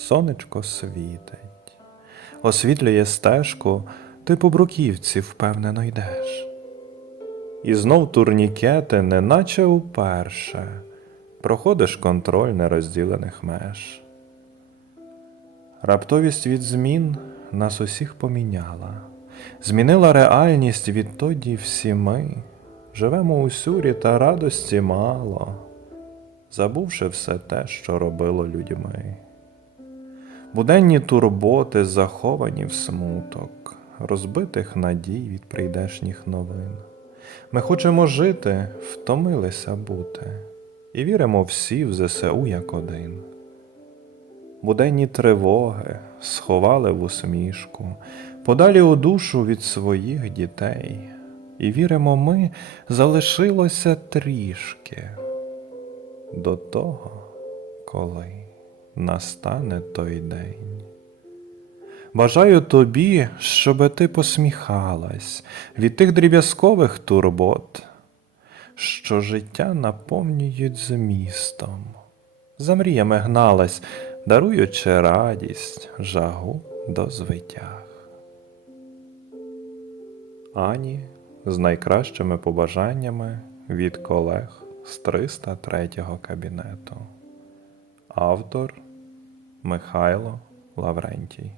сонечко світить, освітлює стежку, ти по бруківці впевнено йдеш. І знов турнікети, неначе уперше, проходиш контроль нерозділених меж. Раптовість від змін нас усіх поміняла, змінила реальність відтоді всі ми живемо у сюрі та радості мало, забувши все те, що робило людьми. Буденні турботи заховані в смуток, розбитих надій від прийдешніх новин. Ми хочемо жити, втомилися бути, і віримо всі в ЗСУ як один. Буденні тривоги сховали в усмішку, подалі у душу від своїх дітей, і віримо ми, залишилося трішки до того, коли настане той день. Бажаю тобі, щоби ти посміхалась від тих дріб'язкових турбот, що життя наповнюють змістом. За мріями гналась, даруючи радість, жагу до звитяг. Ані з найкращими побажаннями від колег з 303 кабінету. Автор Михайло Лаврентій